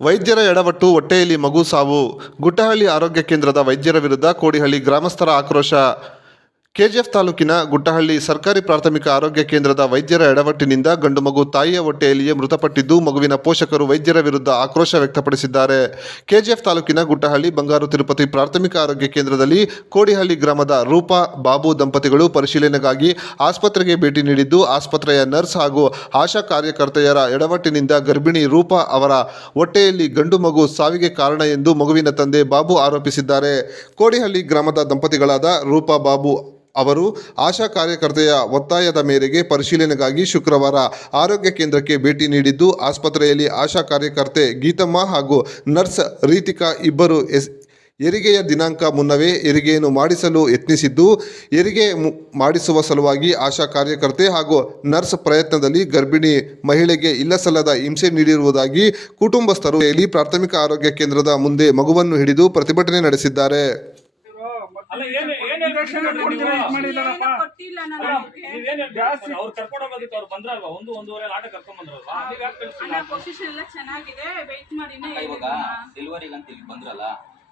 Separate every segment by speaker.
Speaker 1: ವೈದ್ಯರ ಎಡವಟ್ಟು ಹೊಟ್ಟೆಯಲ್ಲಿ ಮಗು ಸಾವು. ಗುಟ್ಟಹಳ್ಳಿ ಆರೋಗ್ಯ ಕೇಂದ್ರದ ವೈದ್ಯರ ವಿರುದ್ಧ ಕೋಡಿಹಳ್ಳಿ ಗ್ರಾಮಸ್ಥರ ಆಕ್ರೋಶ. ಕೆಜಿಎಫ್ ತಾಲೂಕಿನ ಗುಟ್ಟಹಳ್ಳಿ ಸರ್ಕಾರಿ ಪ್ರಾಥಮಿಕ ಆರೋಗ್ಯ ಕೇಂದ್ರದ ವೈದ್ಯರ ಎಡವಟ್ಟಿನಿಂದ ಗಂಡು ಮಗು ತಾಯಿಯ ಹೊಟ್ಟೆಯಲ್ಲಿಯೇ ಮೃತಪಟ್ಟಿದ್ದು, ಮಗುವಿನ ಪೋಷಕರು ವೈದ್ಯರ ವಿರುದ್ಧ ಆಕ್ರೋಶ ವ್ಯಕ್ತಪಡಿಸಿದ್ದಾರೆ. ಕೆಜಿಎಫ್ ತಾಲೂಕಿನ ಗುಟ್ಟಹಳ್ಳಿ ಬಂಗಾರು ತಿರುಪತಿ ಪ್ರಾಥಮಿಕ ಆರೋಗ್ಯ ಕೇಂದ್ರದಲ್ಲಿ ಕೋಡಿಹಳ್ಳಿ ಗ್ರಾಮದ ರೂಪಾ, ಬಾಬು ದಂಪತಿಗಳು ಪರಿಶೀಲನೆಗಾಗಿ ಆಸ್ಪತ್ರೆಗೆ ಭೇಟಿ ನೀಡಿದ್ದು, ಆಸ್ಪತ್ರೆಯ ನರ್ಸ್ ಹಾಗೂ ಆಶಾ ಕಾರ್ಯಕರ್ತೆಯರ ಎಡವಟ್ಟಿನಿಂದ ಗರ್ಭಿಣಿ ರೂಪಾ ಅವರ ಹೊಟ್ಟೆಯಲ್ಲಿ ಗಂಡು ಮಗು ಸಾವಿಗೆ ಕಾರಣ ಎಂದು ಮಗುವಿನ ತಂದೆ ಬಾಬು ಆರೋಪಿಸಿದ್ದಾರೆ. ಕೋಡಿಹಳ್ಳಿ ಗ್ರಾಮದ ದಂಪತಿಗಳಾದ ರೂಪಾ, ಬಾಬು ಅವರು ಆಶಾ ಕಾರ್ಯಕರ್ತೆಯ ಒತ್ತಾಯದ ಮೇರೆಗೆ ಪರಿಶೀಲನೆಗಾಗಿ ಶುಕ್ರವಾರ ಆರೋಗ್ಯ ಕೇಂದ್ರಕ್ಕೆ ಭೇಟಿ ನೀಡಿದ್ದು, ಆಸ್ಪತ್ರೆಯಲ್ಲಿ ಆಶಾ ಕಾರ್ಯಕರ್ತೆ ಗೀತಮ್ಮ ಹಾಗೂ ನರ್ಸ್ ರೀತಿಕಾ ಇಬ್ಬರು ಎಸ್ ಹೆರಿಗೆಯ ದಿನಾಂಕ ಮುನ್ನವೇ ಹೆರಿಗೆಯನ್ನು ಮಾಡಿಸಲು ಯತ್ನಿಸಿದ್ದು ಹೆರಿಗೆ ಮಾಡಿಸುವ ಸಲುವಾಗಿ ಆಶಾ ಕಾರ್ಯಕರ್ತೆ ಹಾಗೂ ನರ್ಸ್ ಪ್ರಯತ್ನದಲ್ಲಿ ಗರ್ಭಿಣಿ ಮಹಿಳೆಗೆ ಇಲ್ಲಸಲ್ಲದ ಹಿಂಸೆ ನೀಡಿರುವುದಾಗಿ ಕುಟುಂಬಸ್ಥರು ಪ್ರಾಥಮಿಕ ಆರೋಗ್ಯ ಕೇಂದ್ರದ ಮುಂದೆ ಮಗುವನ್ನು ಹಿಡಿದು ಪ್ರತಿಭಟನೆ ನಡೆಸಿದ್ದಾರೆ.
Speaker 2: ಅವ್ರು ಕರ್ಕೊಂಡು ಹೋಗೋದಕ್ಕೆ ಅವ್ರು ಬಂದ್ರಲ್ವಾ? ಒಂದು ಒಂದೂವರೆ ಆಟ ಕರ್ಕೊಂಡ್ ಬಂದ್ರಲ್ವಾ? ನೀವ್ ಯಾಕೆ ಕಳ್ಸಿಲ್ಲ
Speaker 3: ಅಣ್ಣ ಪೊಸಿಷನ್ ಎಲ್ಲ ಚೆನ್ನಾಗಿದೆ. ವೆಯ್ಟ್ ಮಾಡಿನೇ
Speaker 4: ಅಕ್ಕ ಇವಾಗ
Speaker 3: ಹೇಳಿದ್ರು
Speaker 4: ಡೆಲಿವರಿಗೆ ಅಂತ ಇಲ್ಲಿ ಬಂದ್ರಲ್ಲ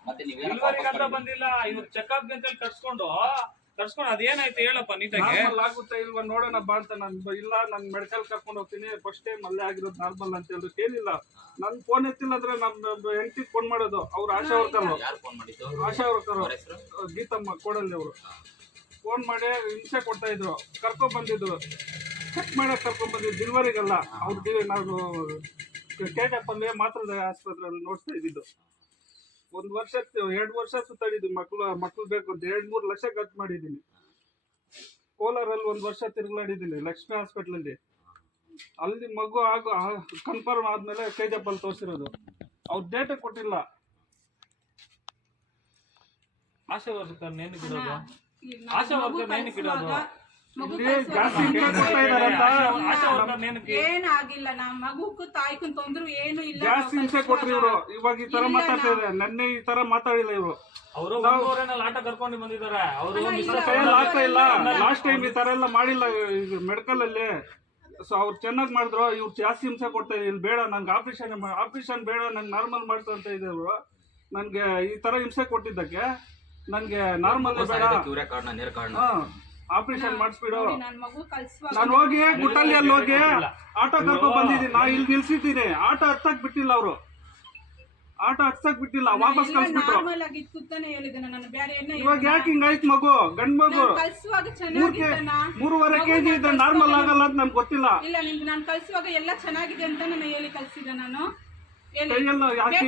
Speaker 4: ಮತ್ತೆ ನೀವೇನೋ
Speaker 2: ಬಂದಿಲ್ಲ. ಇವ್ರು ಚೆಕಪ್ ಅಂತ ಹೇಳಿ ಕರ್ಸ್ಕೊಂಡು ಕರ್ಸ್ಕೊಂಡು ಅದೇನಾಯ್ತು ಹೇಳಪ್ಪ ನೀಟಾಗಿ?
Speaker 5: ನಾರ್ಮಲ್ ಆಗುತ್ತೆ ಇಲ್ವಾ? ನೋಡೋಣ ಬಾ ಅಂತ ನಾನು ಇಲ್ಲ ನಾನು ಮೆಡಿಕಲ್ ಕರ್ಕೊಂಡು ಹೋಗ್ತೀನಿ. ಫಸ್ಟ್ ಟೈಮ್ ಅಲ್ಲೇ ಆಗಿರೋದು ನಾರ್ಮಲ್ ಅಂತ ಹೇಳಿದ್ರು ಕೇಳಿಲ್ಲ. ನನ್ ಫೋನ್ ಎತ್ತಿಲ್ಲ ಅಂದ್ರೆ ನಮ್ಮ ಹೆಂಡತಿ ಫೋನ್ ಮಾಡೋದು. ಅವ್ರು ಆಶಾ ವರ್ಕರ್
Speaker 4: ಯಾರು ಫೋನ್ ಮಾಡಿದ್ದು?
Speaker 5: ಆಶಾ ವರ್ಕರ್
Speaker 4: ಅವ್ರ ಹೆಸರು?
Speaker 5: ಗೀತಮ್ಮ ಕೋಡಲ್ಲಿ ಅವರು. ಫೋನ್ ಮಾಡಿ ಹಿಂಸೆ ಕೊಡ್ತಾ ಇದ್ರು. ಕರ್ಕೊಂಡ್ ಬಂದಿದ್ರು. ಚೆಕ್ ಮಾಡಕ್ ಕರ್ಕೊಂಡ್ ಬಂದಿದ್ರು. ಡಿಲ್ವರಿಗೆಲ್ಲ ಅವ್ರಿಗೆ ನಾನು ಕೇಟಪ್ಪಲ್ಲಿ ಮಾತ್ರ ಆಸ್ಪತ್ರೆಯಲ್ಲಿ ನೋಡ್ತಾ ಇದ್ದಿದ್ದು. ಒಂದ್ ವರ್ಷ ಎರಡು ವರ್ಷ ಸುತ್ತಾಡಿದ್ವಿ ಮಕ್ಳು ಮಕ್ಳು ಬೇಕು ಅಂತ. ಎರಡ್ ಮೂರು ಲಕ್ಷ ಖರ್ಚು ಮಾಡಿದ್ದೀನಿ. ಕೋಲಾರಲ್ಲಿ ಒಂದ್ ವರ್ಷ ತಿರುಗಾಡಿದ್ದೀನಿ ಲಕ್ಷ್ಮಿ ಹಾಸ್ಪಿಟಲ್ ಅಲ್ಲಿ ಅಲ್ಲಿ ಮಗು ಆಗೋ ಕನ್ಫರ್ಮ್ ಆದ್ಮೇಲೆ ಕೇಜಪ್ಪಲ್ಲಿ ತೋರಿಸಿರೋದು. ಅವ್ರ ಡೇಟ್ ಕೊಟ್ಟಿಲ್ಲ.
Speaker 2: ಆಶಾ ವರ್ಕರ್ ನೇನು ಬಿಡೋದು?
Speaker 3: ಈಗ
Speaker 2: ಆಶಾ ವರ್ಕರ್ ನೇನು ಬಿಡೋದು?
Speaker 3: ಕಳ್ಸುವಾಗ ಮಗು
Speaker 5: ಜಾಸ್ತಿ ಹಿಂಸೆ ಕೊಡ್ತಾ ಇದಾರಂತ
Speaker 2: ಆಶಾ ವರ್ಕರ್ ನೇನು
Speaker 3: ಏನ್ ಆಗಿಲ್ಲ ನಾ ಮಗುಕ್ಕೂ ತಾಯ್ಕು ತೊಂದ್ರು ಏನು ಇಲ್ಲ
Speaker 5: ಜಾಸ್ತಿ ಹಿಂಸೆ ಕೊಟ್ರಿ ಇವರು. ಇವಾಗ ಈ ತರ
Speaker 3: ಇಲ್ಲ
Speaker 5: ಮಾತಾಡ್ತಾ ನೆನ್ನೆ ಈ ತರ ಮಾತಾಡಿಲ್ಲ ಇವರು.
Speaker 2: ಅವರು ಆಟ ಕರ್ಕೊಂಡು ಬಂದಿದ್ದಾರೆ. ಅವರು
Speaker 5: ಆಗ್ತಾ ಇಲ್ಲ. ಲಾಸ್ಟ್ ಟೈಮ್ ಈ ತರ ಎಲ್ಲ ಮಾಡಿಲ್ಲ ಮೆಡಿಕಲ್ ಅಲ್ಲಿ ಸೊ ಅವ್ರು ಚೆನ್ನಾಗಿ ಮಾಡಿದ್ರು. ಇವ್ರು ಜಾಸ್ತಿ ಹಿಂಸೆ ಕೊಡ್ತಾ ಇದ್ರು ಇಲ್ಲಿ ಬೇಡ ನಂಗೆ ಆಪರೇಷನ್ ಆಪರೇಷನ್ ಬೇಡ ನಂಗೆ ನಾರ್ಮಲ್ ಮಾಡ್ಸು ಅಂತ ಇದ್ರು ನನಗೆ ಈ ತರ ಹಿಂಸೆ ಕೊಟ್ಟಿದ್ದಕ್ಕೆ ನನಗೆ ನಾರ್ಮಲ್ ಬೇಡ. ಆಪರೇಷನ್ ಮಾಡಿಸ್ಬಿಡು.
Speaker 3: ನೋಡಿ ಮಗು ಕಳ್ಸುವಾಗ
Speaker 5: ನಾನು ಹೋಗಿ ಗುಟ್ಟಳ್ಳಿಯಲ್ಲಿ ಹೋಗಿ ಆಟೋ ಕರ್ಕೊಂಡ್ ಬಂದಿದ್ದೀನಿ. ನಾ ಇಲ್ಲಿ ನಿಲ್ಸಿದ್ದೀನಿ. ಆಟೋ ಹತ್ತಕ್ ಬಿಟ್ಟಿಲ್ಲ ಅವರು. ಆಟೋ ಹತ್ತಕ್ ಬಿಟ್ಟಿಲ್ಲ. ವಾಪಸ್ ಕಳ್ಸ್ಬಿಟ್ರು.
Speaker 3: ನಾರ್ಮಲ್ ಆಗಿ ಕೂತಾನೆ ಹೇಳಿದೆ ನಾನು ಬೇರೆ ಏನ
Speaker 5: ಇವಾಗ ಯಾಕೆ ಹಿಂಗಾಯ್ತು ಮಗು? ಗಂಡ್ ಮಗು.
Speaker 3: ಕಳ್ಸುವಾಗ ಚೆನ್ನಾಗಿದ್ದನ
Speaker 5: ಮೂರುವರೆ ಕೆಜಿ ಇದ್ದ ನಾರ್ಮಲ್ ಆಗಲ್ಲ ಅಂತ ನಮ್ಗೆ ಗೊತ್ತಿಲ್ಲ.
Speaker 3: ಇಲ್ಲ ನಿಮ್ಗೆ ನಾನು ಕಳ್ಸುವಾಗ ಎಲ್ಲ ಚೆನ್ನಾಗಿದೆ ಅಂತ ನಾನು ಹೇಳಿ ಕಳ್ಸಿದ್ದೆ ನಾನು.
Speaker 5: ಕೈಯೆಲ್ಲ ಯಾಕೆ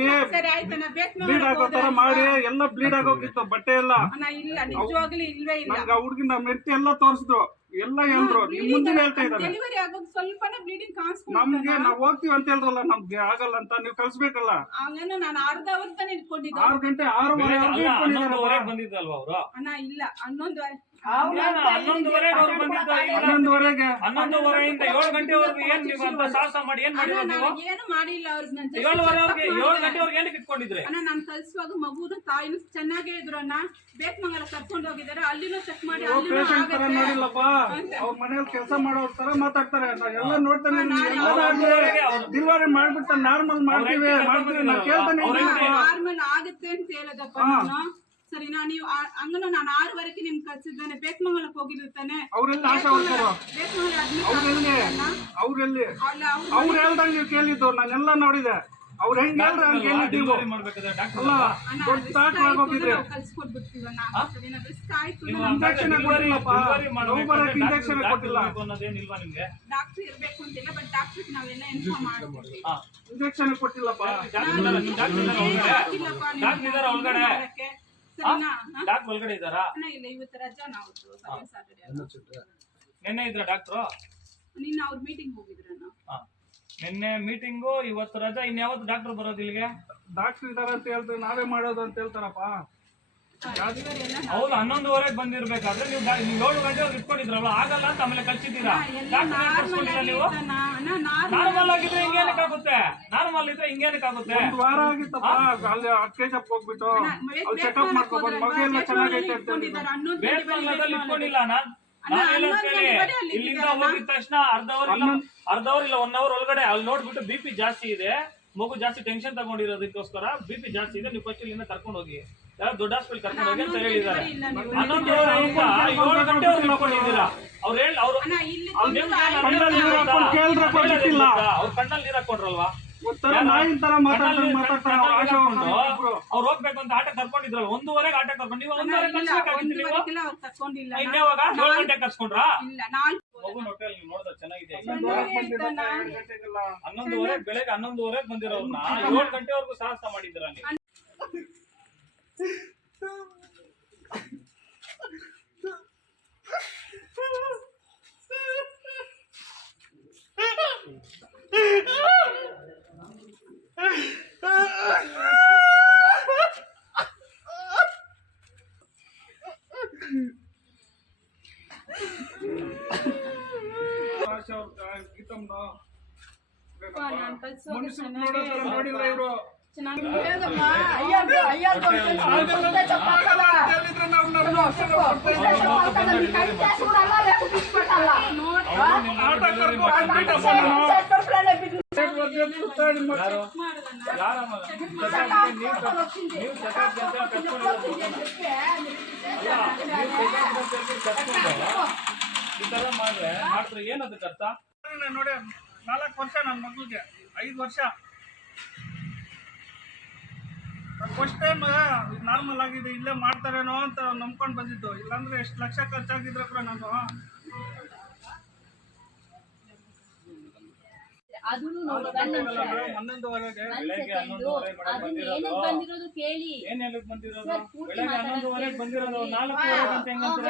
Speaker 5: ಬ್ಲೀಡ್ ಆಗೋ ತರ ಮಾಡಿ ಎಲ್ಲ ಬ್ಲೀಡ್ ಆಗೋಗಿತ್ತು ಬಟ್ಟೆ ಎಲ್ಲ.
Speaker 3: ಅಣ್ಣ ಇಲ್ಲ ನಿಜವಾಗ್ಲೂ ಇಲ್ವೇ ಇಲ್ಲ.
Speaker 5: ನಂಗೆ ಆ ಹುಡುಗಿ ನಮ್ಮ ಹೆಂಡತಿ ಎಲ್ಲ ತೋರಿಸಿದ್ರು. ಎಲ್ಲ ಹೇಳಿದ್ರು. ನಿಮ್ ಮುಂದೆ ಹೇಳ್ತಾ ಇದ್ದಾರೆ
Speaker 3: ಡೆಲಿವರಿ ಆಗೋದು ಸ್ವಲ್ಪನೇ ಬ್ಲೀಡಿಂಗ್ ಕಾಣಿಸ್ಕೊಂಡು
Speaker 5: ನಮ್ಗೆ ನಾವ್ ಹೋಗ್ತೀವಿ ಅಂತ ಹೇಳಿದ್ರಲ್ಲ ನಮ್ಗೆ ಆಗಲ್ಲ ಅಂತ ನೀವು ಕಳ್ಸ್ಬೇಕಲ್ಲ.
Speaker 3: ಹಂಗೇನೋ ನಾನು ಅರ್ಧ ಅವರ್ ತಾನೇ ಇಟ್ಕೊಂಡಿದ್ದೆ
Speaker 5: ಆರು ಗಂಟೆ ಆರೂವರೆ
Speaker 2: ಹನ್ನೊಂದುವರೆಗೆ ಬಂದಿದ್ದಲ್ವಾ ಅವರು?
Speaker 3: ಅಣ್ಣ ಇಲ್ಲ ಹನ್ನೊಂದು
Speaker 2: ಹನ್ನೊಂದುವರೆಗೆ ಅವ್ರು ಬಂದಿದ್ದು ಈಗ
Speaker 5: ಹನ್ನೊಂದುವರೆಗೆ.
Speaker 2: ಹನ್ನೊಂದುವರೆಯಿಂದ ಏಳು ಗಂಟೆವರೆಗೂ ಏನ್ ನೀವು ಅಂತ ಸಾಹಸ ಮಾಡಿ ಏನ್
Speaker 3: ಅಣ್ಣ
Speaker 2: ನೀವು?
Speaker 3: ಏನು ಮಾಡಿಲ್ಲ ಅವ್ರಿಗೆ ನಾನು just
Speaker 2: ಏಳುವರೆವರೆಗೆ
Speaker 3: check up
Speaker 2: ಏಳು
Speaker 3: ಮಾಡ್ದೆ.
Speaker 2: ಗಂಟೆವರೆಗೆ ಏನಕ್ಕೆ ಇಟ್ಕೊಂಡಿದ್ರೆ?
Speaker 3: ಅಣ್ಣ ನಾನು ಕಳ್ಸುವಾಗ ಮಗುನು ತಾಯಿನೂ ಚೆನ್ನಾಗೇ ಇದ್ರು ಅಣ್ಣ. ಬೇಕಮಂಗಲ ಕರ್ಕೊಂಡು ಹೋಗಿದ್ದಾರೆ ಅಲ್ಲಿನೂ ಚೆಕ್ ಮಾಡಿ ಅಲ್ಲಿನೂ
Speaker 5: ಪೇಷಂಟ್ ತರ
Speaker 3: ಆಗತ್ತೆ
Speaker 5: ನೋಡಿಲ್ಲಪ್ಪ. ಅವ್ರ ಮನೇಲಿ ಕೆಲಸ ಮಾಡೋರ್ ತರ ಮಾತಾಡ್ತಾರೆ ಎಲ್ಲ ನೋಡ್ತಾನೆ ಡಿಲಿವರಿ ಮಾಡ್ಬಿಟ್ಟು ನಾರ್ಮಲ್ ಮಾಡ್ತೀವಿ ಮಾಡ್ತೀವಿ ನಾ ಕೇಳ್ತಾನೆ
Speaker 3: ನಾರ್ಮಲ್ ಆಗುತ್ತೆ ಅಂತ ಹೇಳದಪ್ಪ ನಾನು. ಸರಿ ನಾನು ನೀವು ಹಂಗನು ನಾನು ಆರೂವರೆಗೆ ನಿಮ್ಗೆ ಕಳ್ಸಿದ್ದಾನೆ. ಬೇಕಮಂಗಲಕ್ಕೆ ಹೋಗಿರ್ತಾನೆ
Speaker 5: ಅವ್ರೆಲ್ಲ ಆಶಾ ಅವ್ರೆಲ್ಲಿ?
Speaker 3: ಅವ್ರು
Speaker 5: ಹೇಳ್ದಂಗೆ ನೀವು ಕೇಳಿದ್ದು. ನಾನೆಲ್ಲ ನೋಡಿದೆ. ಅವ್ರ ಹೆಂಗ್ ಹೇಳ್ರೆ ಅಲ್ಲ ದೊಡ್ಡ ತಾಟ್ ಇಂಜೆಕ್ಷನ್ ಕೊಟ್ಟಿಲ್ಲಪ್ಪ ನೋವು ಬರಕ್ಕೆ ಇಂಜೆಕ್ಷನ್ ಕೊಟ್ಟಿಲ್ಲ.
Speaker 2: ಅನ್ನೋದೇನಿಲ್ವಾ ನಿಮ್ಗೆ?
Speaker 3: ಡಾಕ್ಟರ್ ಇರ್ಬೇಕು ಅಂತಿಲ್ಲ ಬಟ್ ಡಾಕ್ಟರ್ ನಾವೆಲ್ಲ ಇನ್ಫಾರ್ಮ್ ಮಾಡ್ತೀವಿ.
Speaker 5: ಇಂಜೆಕ್ಷನ್ ಕೊಟ್ಟಿಲ್ಲಪ್ಪ.
Speaker 2: ಡಾಕ್ಟರ್ ಇದಾರ ಡಾಕ್ಟರ್ ಇದಾರ ಒಳಗಡೆ? ಡಾಕ್ಟರ್ ಒಳಗಡೆ
Speaker 3: ಮಾಡಕ್ಕೆ. ಸರಿನಾ
Speaker 2: ಡಾಕ್ಟರ್ ಒಳಗಡೆ ಇದಾರಾ
Speaker 3: ಇಲ್ಲ ಇವತ್ತು ರಜಾ ನಾವು
Speaker 2: ನಿನ್ನೆ ಇದ್ರ ಡಾಕ್ಟ್ರು
Speaker 3: ನಿನ್ನ ಅವ್ರ ಮೀಟಿಂಗ್ ಹೋಗಿದ್ರಣ್ಣ
Speaker 2: ನಿನ್ನೆ ಮೀಟಿಂಗು ಇವತ್ತು ರಜಾ ಇನ್ಯಾವತ್ತು ಡಾಕ್ಟರ್ ಬರೋದು ಇಲ್ಲಿಗೆ?
Speaker 5: ಡಾಕ್ಟರ್ ಇದಾರೆ ಅಂತ ಹೇಳ್ತಾರೆ ನಾವೇ ಮಾಡೋದು ಅಂತ ಹೇಳ್ತಾರಪ್ಪ.
Speaker 2: ಹೌದು ಹನ್ನೊಂದುವರೆಗೆ ಬಂದಿರ್ಬೇಕಾದ್ರೆ ನೀವು ನೀವು ಏಳು ಗಂಟೆವರೆಗೆ ಇಟ್ಕೊಂಡಿದ್ರಲ್ಲ ಆಗಲ್ಲ ಅಂತ ಆಮೇಲೆ ಕಳ್ಸಿದ್ದೀರಾ? ನೀವು?
Speaker 3: ನಾರ್ಮಲ್
Speaker 2: ಆಗಿದ್ರೆ ಹಿಂಗೇನಕ್ಕಾಗುತ್ತೆ ನಾರ್ಮಲ್ ಇದ್ರೆ ಹಿಂಗೇನಕ್ಕಾಗುತ್ತೆ
Speaker 5: ಆಗುತ್ತೆ? ವಾರ ಆಗಿತ್ತಪ್ಪ ಅಲ್ಲಿ ಅಕ್ಕೇಜಪ್ ಹೋಗ್ಬಿಟ್ಟು ಚೆಕಪ್ ಮಾಡ್ಕೊಬಂದು ಎಲ್ಲ ಚೆನ್ನಾಗೈತೆ ಅಂತ
Speaker 2: ಇಟ್ಕೊಂಡಿಲ್ಲ ನಾನ್. ಇಲ್ಲಿಂದ? ಹೋಗಿದ ತಕ್ಷಣ ಅರ್ಧ ಅವರ್ ಇಲ್ಲ ಅರ್ಧ ಅವರ್ ಇಲ್ಲ ಒನ್ ಅವರ್ ಒಳಗಡೆ ಅಲ್ಲಿ ನೋಡ್ಬಿಟ್ಟು ಬಿ ಪಿ ಜಾಸ್ತಿ ಇದೆ. ಮಗು ಜಾಸ್ತಿ ಟೆನ್ಷನ್ ತಗೊಂಡಿರೋದಕ್ಕೋಸ್ಕರ ಬಿ ಪಿ ಜಾಸ್ತಿ ಇದೆ ನೀವು ಫಸ್ಟ್ ಇಲ್ಲಿಂದ ಕರ್ಕೊಂಡು ಹೋಗಿ. ಯಾರು ದೊಡ್ಡ ಹಾಸ್ಪಿಟಲ್ ಕರ್ಕೊಂಡು ಹೋಗಿ ಅಂತ ಹೇಳಿದ್ದಾರೆ ಹನ್ನೊಂದು ಏಳು ಗಂಟೆವರೆಗೂ ಮಲ್ಕೊಂಡಿದ್ದೀರಾ ಅವ್ರು ಹೇಳಿ ಅವ್ರು
Speaker 5: ಕಣ್ಣಲ್ಲಿ ನೀರು.
Speaker 2: ಅವ್ರ ಹಾಕೊಂಡ್ರಲ್ವಾ? ಹೋಗ್ಬೇಕು ಅಂತ ಆಟ ಕರ್ಕೊಂಡಿದ್ರಲ್ಲ ಒಂದೂವರೆಗೆ ಆಟ ಕರ್ಕೊಂಡು ನೀವು ಒಂದೂವರೆ ಕಳ್ಸ್ಬೇಕಾಗಿತ್ತು ನೀವು? ಏಳು ಗಂಟೆ ಕರ್ಸ್ಕೊಂಡ್ರಾ? ನೀವು ನೋಡಿದ್ರೆ ಚೆನ್ನಾಗಿದೆ.
Speaker 5: ಹನ್ನೊಂದುವರೆಗೆ.
Speaker 2: ಹನ್ನೊಂದುವರೆ ಬೆಳಗ್ಗೆ ಹನ್ನೊಂದುವರೆಗೆ ಬಂದಿರೋರ್ನ ಏಳು ಗಂಟೆವರೆಗೂ ಸಾಹಸ ಮಾಡಿದ್ದೀರಾ ನೀವು?
Speaker 5: ಆಶೆ ಅವ್ರ ಗೀತಮ್ನ.
Speaker 3: ನಾನ್ ಕಳ್ಸೋದು
Speaker 5: ಮನುಷ್ಯರು
Speaker 3: ಚೆನ್ನಾಗೇ
Speaker 5: ನೋಡೋ ಥರ ನೋಡಿಲ್ಲ ಇವ್ರು.
Speaker 2: ಈ ತರ ಮಾಡ್ರೆ ಮಾಡ್ತಾರೆ ಏನದಕ್ಕೆ ಅರ್ಥ
Speaker 5: ನೋಡಿ ನಾಲ್ಕು ವರ್ಷ ನನ್ನ ಮಗುಗೆ ಐದು ವರ್ಷ ಫಸ್ಟ್ ಟೈಮ್ ನಾರ್ಮಲ್ ಆಗಿದೆ ಇಲ್ಲೇ ಮಾಡ್ತಾರೇನೋ ಅಂತ ನಂಬ್ಕೊಂಡು ಬಂದಿದ್ದು ಇಲ್ಲಾಂದ್ರೆ ಎಷ್ಟು ಲಕ್ಷ ಖರ್ಚಾಗಿದ್ರೆ ಕೂಡ ನಾನು ಹನ್ನೊಂದುವರೆಗೆ
Speaker 2: ಬೆಳಗ್ಗೆ ಹನ್ನೊಂದುವರೆಗೆ ಬಂದಿರೋದು.
Speaker 6: ಕೇಳಿ
Speaker 2: ಏನ್ ಹೇಳಕ್ ಬಂದಿರೋದು ಬೆಳಗ್ಗೆ ಹನ್ನೊಂದುವರೆಗೆ ಬಂದಿರೋದು ನಾಲ್ಕು ಗಂಟೆ ಹೆಂಗಂತೀರ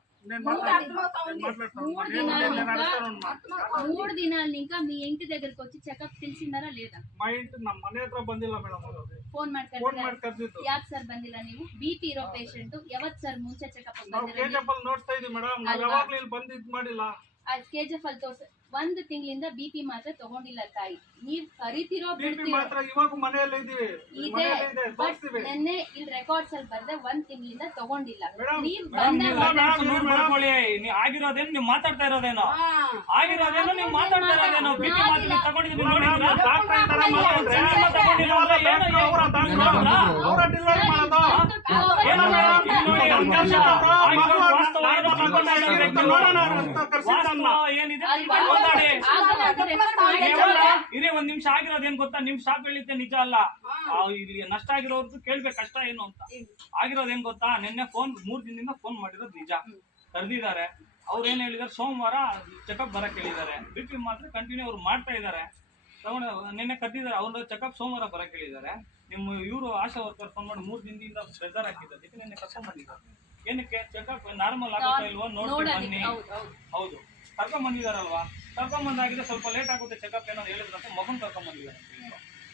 Speaker 2: ಇಲ್ಲ.
Speaker 5: ಆಶಾ ವರ್ಕರ್ ಡೆಲಿವರಿ ಮಾಡೋದಾ
Speaker 6: ಮಾಡಲ್ಲ.
Speaker 5: ಡಾಕ್ಟರ್ ಅಲ್ವಾ
Speaker 6: ಅವ್ರಿಗೆ ಅಲ್ಲ. ನೀವ್ ಮಾತಾಡಿ
Speaker 4: ಒಬ್ಬೊಬ್ರೇ ಮಾತಾಡ್ಲಿ.
Speaker 6: ಕೇಳಿಸ್ಕೊ.
Speaker 5: నేను
Speaker 6: మూడు
Speaker 5: మాట్లాడతాను
Speaker 6: మూడు దినాలు మూడు దినాలు ఇంకా మీ ఇంటి దగ్గరకు వచ్చి చెకప్ ತಿಳಿಸಿದಾರಾ లేదా
Speaker 5: మా ఇంటి ನಮ್ಮ ಮನೆ ಹತ್ರ ಬಂದಿಲ್ಲ ಮೇಡಮ್ ಅವರು
Speaker 6: ಫೋನ್
Speaker 5: ಫೋನ್
Speaker 6: ಮಾಡ್ಕೊಂಡು
Speaker 5: ಮಾಡಿ ಕರ್ದಿತ್ತು
Speaker 6: ಯಾಕೆ ಸರ್ ಬಂದಿಲ್ಲ ನೀವು ಬಿ ಪಿ ಇರೋ ಪೇಷಂಟ್ ಯಾವತ್ ಸರ್ ಮುಂಚೆ ಚೆಕಪ್
Speaker 5: ನಾವು
Speaker 6: ಬಂದಿರ
Speaker 5: ಕೆಜೆಫ್ ಅಲ್ಲಿ ನೋಡ್ತಾ ಇದೀವಿ ಮೇಡಮ್ ನಾವು
Speaker 6: ಅಲ್ವಾ?
Speaker 5: ಯಾವಾಗ್ಲೂ ಇಲ್ಲಿ ಬಂದು ಇದ್ ಮಾಡಿಲ್ಲ
Speaker 6: ಕೆ ಜಿ ಎಫ್ ಅಲ್ಲಿ ತೋರ್ಸ ಒಂದ್ ತಿಂಗಳಿಂದ ಬಿ ಪಿ ಮಾತ್ರ ತಗೊಂಡಿಲ್ಲ ತಾಯಿ. ನೀವ್ ಕರಿತಿರೋ ಬಿಡ್ತಿರೋ.
Speaker 5: ಮಾತ್ರ ಇವಾಗ ಮನೆಯಲ್ಲೇ ಇದೀವಿ.
Speaker 6: ಇದೆ ಬಟ್ ನೆನ್ನೆ ಇಲ್ಲಿ ರೆಕಾರ್ಡ್ಸ್ ಅಲ್ಲಿ ಬರ್ದೆ ಒಂದ್ ತಿಂಗಳಿಂದ ತಗೊಂಡಿಲ್ಲ. ನೀವ್
Speaker 2: ಆಗಿರೋದೇನು ನೀವು ಮಾತಾಡ್ತಾ ಇರೋದೇನೋ? ಆಗಿರೋದೇನೋ ನೀವು ಮಾತಾಡ್ತಾ ಇರೋದೇನೋ ಬಿ ಪಿ ಮಾತ್ರ ನೀವು ತಗೊಂಡಿದ್ದೀವಿ ನೋಡಿದ್ರಾ ಇರೋ ಒಂದ್ ನಿಮಿಷ ಆಗಿರೋದ್ ಏನ್ ಗೊತ್ತಾ ನಿಮ್ ಶಾಪ್ ಹೇಳಿದ್ದೆ ನಿಜ ಅಲ್ಲ ಇಲ್ಲಿ ನಷ್ಟ ಆಗಿರೋರ್ದು ಕೇಳ್ಬೇಕು ಕಷ್ಟ ಏನು ಅಂತ ಆಗಿರೋದ್ ಏನ್ ಗೊತ್ತಾ ನಿನ್ನೆ ಫೋನ್ ಮೂರ್ ದಿನದಿಂದ ಫೋನ್ ಮಾಡಿರೋದು ನಿಜ ಕರೆದಿದ್ದಾರೆ ಅವ್ರ ಏನ್ ಹೇಳಿದಾರೆ ಸೋಮವಾರ ಚೆಕಪ್ ಬರಕ್ ಹೇಳಿದ್ದಾರೆ ಬಿ ಪಿ ಮಾತ್ರ ಕಂಟಿನ್ಯೂ ಅವ್ರು ಮಾಡ್ತಾ ಇದ್ದಾರೆ ತಗೊಂಡು ನಿನ್ನೆ ಕರೆದಿದ್ದಾರೆ ಅವ್ರ ಚೆಕಪ್ ಸೋಮವಾರ ಬರಕ್ ಹೇಳಿದ್ದಾರೆ ನಿಮ್ಮ ಇವರು ಆಶಾ ವರ್ಕರ್ ಫೋನ್ ಮಾಡಿ ಮೂರ್ ದಿನದಿಂದ ಬೆದರ್ ಹಾಕಿದ್ದಾರೆ. ನಿನ್ನೆ ಕರ್ಕೊಂಡ್ ಬಂದಿದ್ದಾರೆ. ಏನಕ್ಕೆ? ಚೆಕಪ್ ನಾರ್ಮಲ್ ಆಗುತ್ತಾ ಇಲ್ವೋ ನೋಡ್ಕೊಂಡು ಬನ್ನಿ. ಹೌದು ಕರ್ಕೊಂಡ್ ಬಂದಿದಾರಲ್ವಾ? ಕರ್ಕೊಂಡ್ ಬಂದಾಗಿದೆ ಸ್ವಲ್ಪ ಲೇಟ್ ಆಗುತ್ತೆ ಚೆಕಪ್ ಏನೋ ಹೇಳಿದ್ರಂತೆ ಅಂತ ಕರ್ಕೊಂಡ್ ಬಂದಿದ್ದಾರೆ.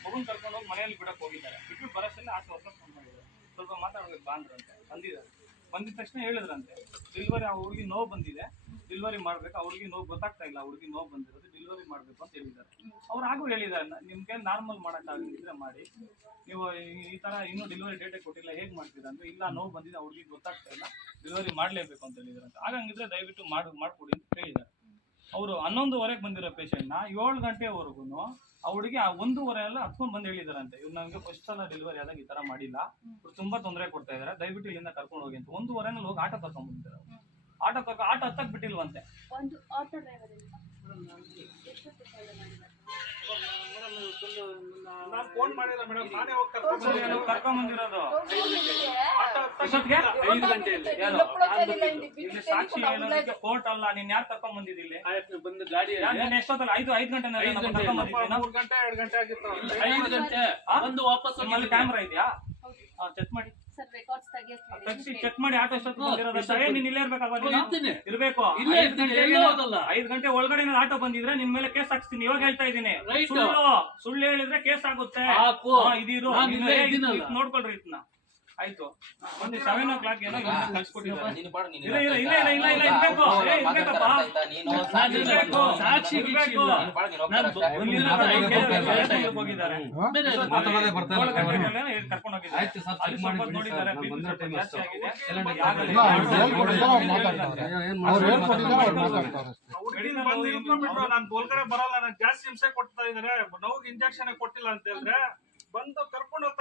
Speaker 2: ಮಗನ್ ಕರ್ಕೊಂಡು ಹೋಗಿ ಮನೆಯಲ್ಲಿ ಬಿಡಕ್ಕೆ ಹೋಗಿದ್ದಾರೆ. ಬಿಟ್ಟು ಬರೋಷ್ಟಲ್ಲಿ ಆಚೆ ಫೋನ್ ಮಾಡಿದ್ದಾರೆ. ಸ್ವಲ್ಪ ಮಾತಾಡ್ಬೇಕು ಬಾಂದ್ರ ಅಂತ. ಬಂದಿದ್ದಾರೆ. ಬಂದಿದ ತಕ್ಷಣ ಹೇಳಿದ್ರಂತೆ ಡೆಲಿವರಿ ಆ ಹುಡುಗಿ ನೋವು ಬಂದಿದೆ ಡೆಲಿವರಿ ಮಾಡ್ಬೇಕು, ಆ ಹುಡುಗಿ ನೋವು ಗೊತ್ತಾಗ್ತಾ ಇಲ್ಲ ಹುಡುಗಿ ನೋವು ಬಂದಿರೋದು ಡೆಲಿವರಿ ಮಾಡ್ಬೇಕು ಅಂತ ಹೇಳಿದ್ದಾರೆ. ಅವ್ರು ಹಾಗೂ ಹೇಳಿದ್ದಾರೆ ನಿಮಗೆ ನಾರ್ಮಲ್ ಮಾಡಕ್ಕಾಗಿದ್ರೆ ಮಾಡಿ, ನೀವು ಈ- ತರ ಇನ್ನೂ ಡೆಲಿವರಿ ಡೇಟೇ ಕೊಟ್ಟಿಲ್ಲ, ಹೇಗೆ ಮಾಡ್ತೀರಾ ಅಂದ್ರೆ, ಇಲ್ಲ, ನೋವು ಬಂದಿದೆ ಹುಡುಗಿ ಗೊತ್ತಾಗ್ತಾ ಇಲ್ಲ ಡೆಲಿವರಿ ಮಾಡ್ಲೇಬೇಕು ಅಂತ ಹೇಳಿದ್ರಂತೆ ಹಾಗಂಗಿದ್ರೆ ದಯವಿಟ್ಟು ಮಾಡಿ, ಮಾಡ್ಕೊಡಿ ಅಂತ ಹೇಳಿದ್ದಾರೆ ಅವರು ಹನ್ನೊಂದುವರೆಗೆ ಬಂದಿರೋ ಪೇಷಂಟ್ನ ಏಳು ಗಂಟೆವರೆಗೂ ಆ ಹುಡುಗಿ ಆ ಒಂದೂವರೆ ಎಲ್ಲ ಹತ್ಕೊಂಡ್ ಬಂದು ಹೇಳಿದಾರಂತೆ. ಇವ್ರು ನನಗೆ ಫಸ್ಟ್ ಸಲ ಡೆಲಿವರಿ ಆದಾಗ ಈ ತರ ಮಾಡಿಲ್ಲ. ಇವ್ರು ತುಂಬಾ ತೊಂದರೆ ಕೊಡ್ತಾ ಇದಾರೆ. ದಯವಿಟ್ಟು ಇಲ್ಲಿಂದ ಕರ್ಕೊಂಡು ಹೋಗಿ ಅಂತ. ಒಂದೂವರೆನಲ್ಲಿ ಹೋಗಿ ಆಟೋ ಕರ್ಕೊಂಡ್ ಬಂದಿದ್ದಾರೆ ಆಟೋ ಕರ್ಕೊ ಆಟೋ ಹತ್ತಕ್ ಬಿಟ್ಟಿಲ್ವಂತೆ.
Speaker 5: ನಾನು ಫೋನ್ ಮಾಡಿಲ್ಲ ಮೇಡಮ್ ನಾನೇ ಹೋಗಿ ಕರ್ಕೊಂಡು
Speaker 2: ಬಂದಿರೋದು?
Speaker 5: ಐದು ಗಂಟೆಯಲ್ಲಿ.
Speaker 2: ಏನು? ಇಲ್ಲಿ ಸಾಕ್ಷಿ ಹೇಳೋದಕ್ಕೆ ಕೋರ್ಟ್ ಅಲ್ಲ ನೀನ್ ಯಾರು ಕರ್ಕೊಂಡ್ ಬಂದಿದ್ದಿಲ್ಲಿ
Speaker 7: ಬಂದು ಗಾಡಿ
Speaker 2: ಎಷ್ಟೊತ್ತಲ್ಲ? ಐದು ಐದು ಗಂಟೆ ಕರ್ಕೊಂಡ್ ಬಂದಿದ್ದೀನ
Speaker 5: ಮೂರು ಗಂಟೆ ಎರಡು ಗಂಟೆ ಆಗಿತ್ತು.
Speaker 7: ಐದು ಗಂಟೆ. ಬಂದು ವಾಪಸ್
Speaker 2: ನಿಮ್ಮಲ್ಲಿ ಕ್ಯಾಮ್ರಾ ಇದೆಯಾ? ಚೆಕ್ ಮಾಡಿ.
Speaker 6: ಸರ್ ರೆಕಾರ್ಡ್ಸ್ ತೆಗಿಯಕ್ಕೆ
Speaker 2: ತೆಗ್ಸಿ ಚೆಕ್ ಮಾಡಿ ಆಟೋ ಎಷ್ಟೊತ್ತು ಬಂದಿರೋದು ನೀನ್ ಇಲ್ಲೇ ಇರ್ಬೇಕಾಗ
Speaker 7: ಇರ್ತೀನಿ.
Speaker 2: ಇರ್ಬೇಕು.
Speaker 7: ಇಲ್ಲೇ
Speaker 2: ಐದು
Speaker 7: ಇರ್ತೀನಿ,
Speaker 2: ಗಂಟೆ
Speaker 7: ಎಲ್ಲೂ ಹೋಗಲ್ಲ.
Speaker 2: ಐದು ಗಂಟೆ ಒಳಗಡೆ ಆಟೋ ಬಂದಿದ್ರೆ ನಿನ್ ಮೇಲೆ ಕೇಸ್ ಹಾಕ್ಸ್ತೀನಿ. ಇವಾಗ ಹೇಳ್ತಾ ಇದ್ದೀನಿ. ಸುಳ್ಳು. ಸುಳ್ಳು ಹೇಳಿದ್ರೆ ಕೇಸ್ ಆಗುತ್ತೆ.
Speaker 7: ಹಾಕು.
Speaker 2: ಇದಿರು. ನೋಡ್ಕೊಳ್ರಿ ಇದನ್ನ ಆಯ್ತು. ಒಂದು ಸೆವೆನ್ ಓ ಕ್ಲಾಕ್ ಏನೋ ಕಳ್ಸ್ಕೊಟ್ಟಿದ್ದಾರೆ. ಇಲ್ಲ, ಇರ್ಬೇಕು. ಏ, ಇರ್ಬೇಕಪ್ಪ.
Speaker 7: ಸಾಕ್ಷಿ
Speaker 2: ಇರ್ಬೇಕು. ಹೋಗಿದ್ದಾರೆ. ಕರ್ಕೊಂಡು ಹೋಗಿದ್ದಾರೆ. ಅಲ್ಲಿ ಸ್ವಲ್ಪ ನೋಡಿದ್ದಾರೆ, ಸ್ವಲ್ಪ ಜಾಸ್ತಿ ಆಗಿದೆ. ಯಾಕಂದ್ರೆ
Speaker 5: ಬಂದು ನಾನು ಬರಲ್ಲ ನಾನು ಜಾಸ್ತಿ ಹಿಂಸೆ ಕೊಡ್ತಾ ಇದಾರೆ ನೋವು ಇಂಜೆಕ್ಷನ್ ಕೊಟ್ಟಿಲ್ಲ ಅಂತ ಹೇಳಿದ್ರೆ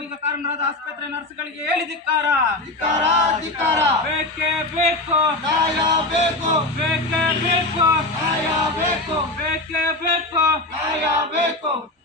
Speaker 8: ಅವು ಸಾವಿಗೆ ಕಾರಣರಾದ ಆಸ್ಪತ್ರೆ ನರ್ಸ್ಗಳಿಗೆ ಹೇಳಿ ಧಿಕ್ಕಾರ.
Speaker 9: ಧಿಕ್ಕಾರ ಧಿಕ್ಕಾರ.
Speaker 8: ಬೇಕೇ ಬೇಕು.
Speaker 9: ನ್ಯಾಯ ಬೇಕು.
Speaker 8: ಬೇಕೇ ಬೇಕು.
Speaker 9: ನ್ಯಾಯ ಬೇಕು.
Speaker 8: ಬೇಕೇ ಬೇಕು.
Speaker 9: ನ್ಯಾಯ ಬೇಕು.